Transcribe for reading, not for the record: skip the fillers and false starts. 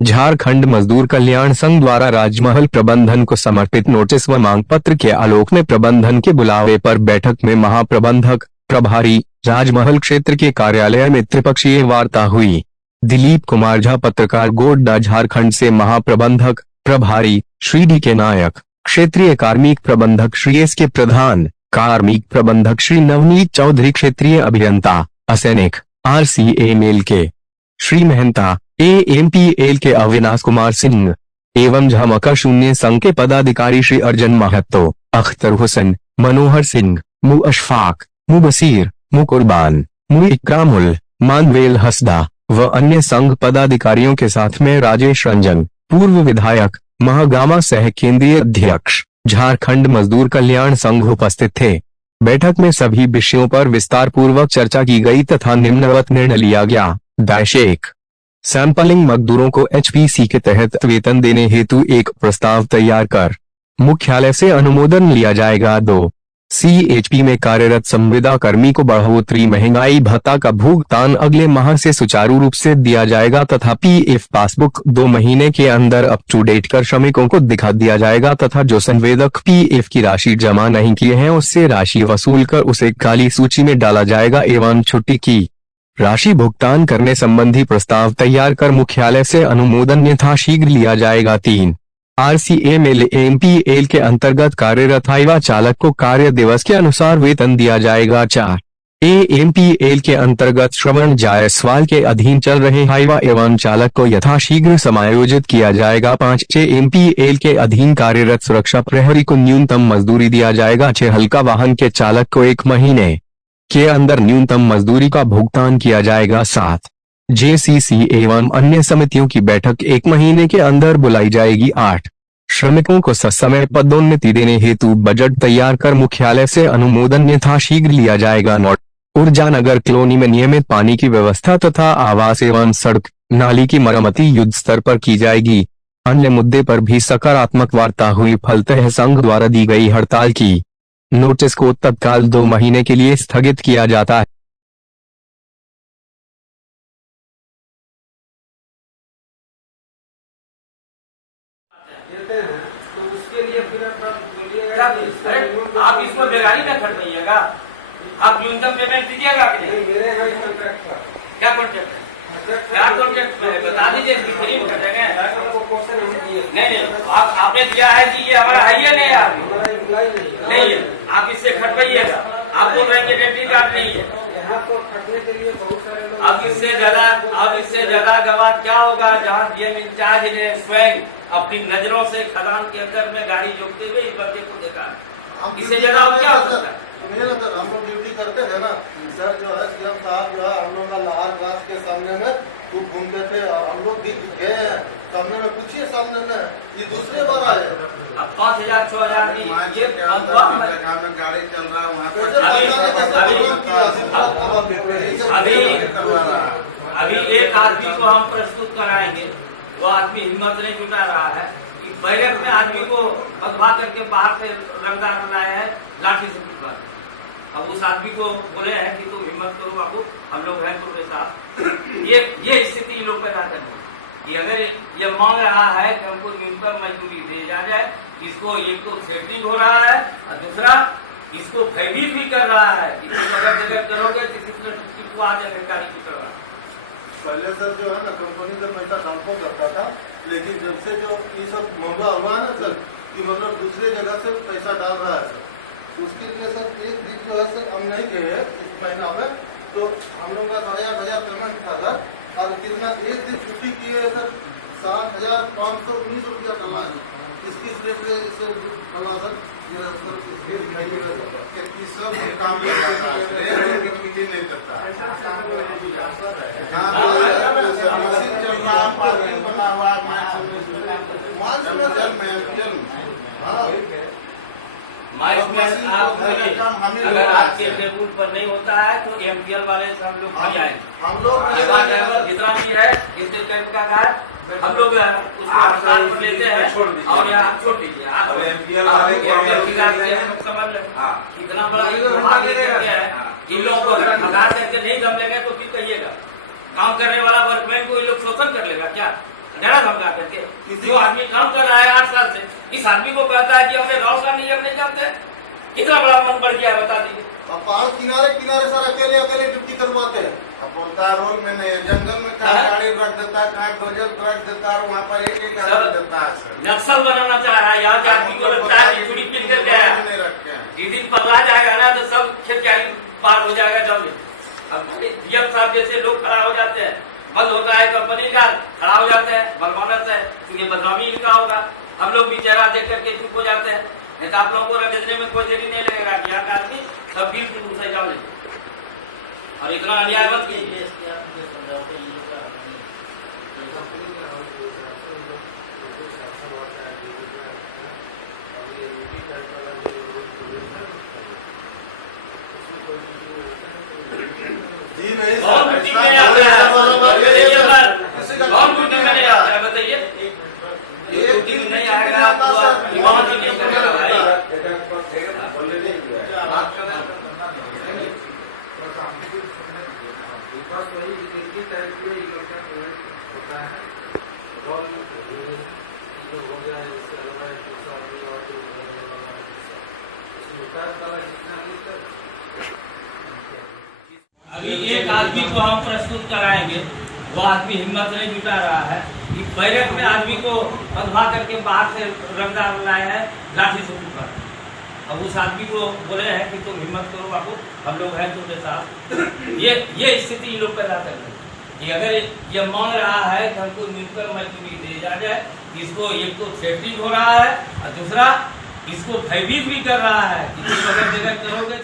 झारखंड मजदूर कल्याण संघ द्वारा राजमहल प्रबंधन को समर्पित नोटिस व मांग पत्र के आलोक में प्रबंधन के बुलावे पर बैठक में महाप्रबंधक प्रभारी राजमहल क्षेत्र के कार्यालय में त्रिपक्षीय वार्ता हुई। दिलीप कुमार झा पत्रकार गोड्डा झारखंड से महाप्रबंधक प्रभारी श्री डी के नायक, क्षेत्रीय कार्मिक प्रबंधक श्री एस के प्रधान, कार्मिक प्रबंधक श्री नवनीत चौधरी, क्षेत्रीय अभियंता असैनिक RCA के श्री महंता, AMPL के अविनाश कुमार सिंह एवं झमका शून्य संघ के पदाधिकारी श्री अर्जन महतो, अख्तर हुसैन, मनोहर सिंह, मु अशफाक, मु बसीर, मु कुर्बान, मु इकरामुल, मानवेल हसदा व अन्य संघ पदाधिकारियों के साथ में राजेश रंजन, पूर्व विधायक, महागामा सह केंद्रीय अध्यक्ष, झारखंड मजदूर कल्याण संघ उपस्थित थे। बैठक में सभी विषयों पर विस्तार पूर्वक चर्चा की गई तथा निम्नवत निर्णय लिया गया। दायशेख सैंपलिंग मजदूरों को HPC के तहत वेतन देने हेतु एक प्रस्ताव तैयार कर मुख्यालय से अनुमोदन लिया जाएगा। 2. CHP में कार्यरत संविदा कर्मी को बढ़ोतरी महंगाई भत्ता का भुगतान अगले माह से सुचारू रूप से दिया जाएगा तथा PF पासबुक 2 महीने के अंदर अप टू डेट कर श्रमिकों को दिखा दिया जाएगा तथा जो संवेदक PF की राशि जमा नहीं किए हैं उससे राशि वसूल कर उसे काली सूची में डाला जाएगा एवं छुट्टी की राशि भुगतान करने संबंधी प्रस्ताव तैयार कर मुख्यालय से अनुमोदन यथाशीघ्र लिया जाएगा। 3. RCA में AMPL के अंतर्गत कार्यरत हाईवा चालक को कार्य दिवस के अनुसार वेतन दिया जाएगा। 4. AMPL के अंतर्गत श्रवण जायसवाल के अधीन चल रहे हाईवा एवं चालक को यथाशीघ्र समायोजित किया जाएगा। 5. AMPL के अधीन कार्यरत सुरक्षा प्रहरी को न्यूनतम मजदूरी दिया जाएगा। 6. हल्का वाहन के चालक को 1 महीने के अंदर न्यूनतम मजदूरी का भुगतान किया जाएगा। 7. JCC एवं अन्य समितियों की बैठक 1 महीने के अंदर बुलाई जाएगी। 8. श्रमिकों को ससमय पदोन्नति देने हेतु बजट तैयार कर मुख्यालय से अनुमोदन यथाशीघ्र लिया जाएगा। 9. ऊर्जा नगर कॉलोनी में नियमित पानी की व्यवस्था तथा आवास एवं सड़क नाली की मरम्मति युद्ध स्तर पर की जाएगी। अन्य मुद्दे पर भी सकारात्मक वार्ता हुई। फलतः संघ द्वारा दी गई हड़ताल की नोटिस को तत्काल 2 महीने के लिए स्थगित किया जाता है। तो उसके लिए फिर आप इसको बेगारी में खड़ रहिएगा, आप न्यूनतम पेमेंट दीजिएगा कि नहीं? क्या कॉन्ट्रैक्ट है? क्या कॉन्ट्रैक्ट में बता दीजिए, फ्री में कटेंगे। नहीं, आपने दिया है कि ये हमारा है ही नहीं यार, नहीं है। आप इससे खटवाइएगा, आप बोल रहे हैं डेंटिंग कार्ड नहीं है। अब इससे ज्यादा गवाह क्या होगा जहाँ DM इंचार्ज ने स्वयं अपनी नजरों से खदान के अंदर में गाड़ी जोड़ते हुए इस बंदे को देखा। इससे ज्यादा अब क्या हो सकता है? हम लोग ड्यूटी करते थे ना सर, जो है CM साहब जो है हम लोग का लाहौर क्लास के सामने में खूब घूमते थे और हम लोग दिख गए हैं सामने में। पूछिए सामने में, ये दूसरे बार आए। अब 5000 6000 की ये गाड़ी चल रहा है वहाँ अभी एक आदमी को हम प्रस्तुत कराएंगे, वो आदमी हिम्मत नहीं जुटा रहा है। बैरक में आदमी को भगवा करके बाहर से रंगदार लाया है, लाठी से पिटवा। अब उस आदमी को बोले हैं कि तुम हिम्मत करो बाबू, हम लोग हैं तुम्हारे साथ। ये स्थिति लोग पैदा करनी कि अगर ये मांग रहा है कि हमको न्यूनतम मजदूरी दी जाए, इसको एक तो सेटिंग हो रहा है और दूसरा इसको भयभीत भी कर रहा है कि अगर जगह करोगे तो किसी आ जाएगा गाड़ी की करवा। पहले सर जो है ना कंपनी से पैसा ट्रांसफर करता था, लेकिन जब से जो ये सब मामला हुआ ना सर कि मतलब दूसरे जगह से पैसा डाल रहा है सर, उसके लिए सर एक दिन जो है सर हम नहीं गए इस महीना में, तो हम लोग का 8,000 पेमेंट था सर, और कितना एक दिन छुट्टी किए सर 7,519 रुपया डला है। इसकी स्टेट से डला सर सब काम नहीं करता अगर आपके टेबल पर नहीं होता है तो MPL वाले से हम लोग हम लोग जितना भी है इससे टाइप का कार्ड हम लोग उसको हड़ताल पर लेते हैं और यहाँ छोड़ दीजिए। समझ लें कितना बड़ा है। इन लोगों को अगर हड़ताल करके नहीं दम लेंगे तो फिर कहिएगा काम करने वाला वर्कमैन को ये लोग शोषण कर लेगा क्या? डरा धमका करके जो आदमी काम कर रहा है 8 साल से, इस आदमी को कहता है कि हमें रौशा नहीं, हम नहीं जानते, कितना बड़ा मन बढ़ गया है बता दीजिए। अब पहाड़ किनारे किनारे सर अकेले अकेले ड्यूटी करवाते हैं। अब बोलता है रोड में नहीं है, जंगल में कहाँ गाड़ी रख देता है, कहाँ डोजर रख देता है, वहाँ पर एक आदमी देता है सर। नक्सल बनाना चाह रहा है, यहाँ के आदमी को लगता है कि चुड़ी पीट कर गया है, नहीं रखते हैं। जिस दिन पकड़ा जाएगा ना तो सब खेत पार हो जाएगा जब। अब डीएम साहब जैसे लोग खड़ा हो जाते हैं, बंद होता है कंपनी का, खड़ा हो जाते हैं बदमानस है, क्योंकि बदनामी इनका होगा। हम लोग भी चेहरा देख करके चुप हो जाते हैं, नहीं तो आप लोगों को रगड़ने में कोई देरी नहीं लगेगा कि यहाँ का आदमी सब बिल्कुल दूसरे जान ले। और इतना अन्याय मत कीजिए। जी नहीं कौन मीटिंग में आता है, कौन मीटिंग में नहीं आता है बताइए। मीटिंग नहीं आएगा तो वहाँ की नहीं करेगा भाई। अभी एक आदमी को हम प्रस्तुत कराएंगे, वो आदमी हिम्मत नहीं जुटा रहा है कि बैरक में आदमी को अगवा करके बाहर से रंगदार लाया है लाठी से ऊपर। अब उस आदमी को बोले हैं कि तुम हिम्मत करो बाबू, हम लोग हैं तुम्हारे साथ। ये स्थिति इन लोग पैदा कर रहे हैं कि अगर ये मांग रहा है कि हमको मिलकर मजदूरी दे जाए, इसको एक तो थ्रेटनिंग हो रहा है और दूसरा इसको भयभीत भी कर रहा है कि तुम अगर जगह करोगे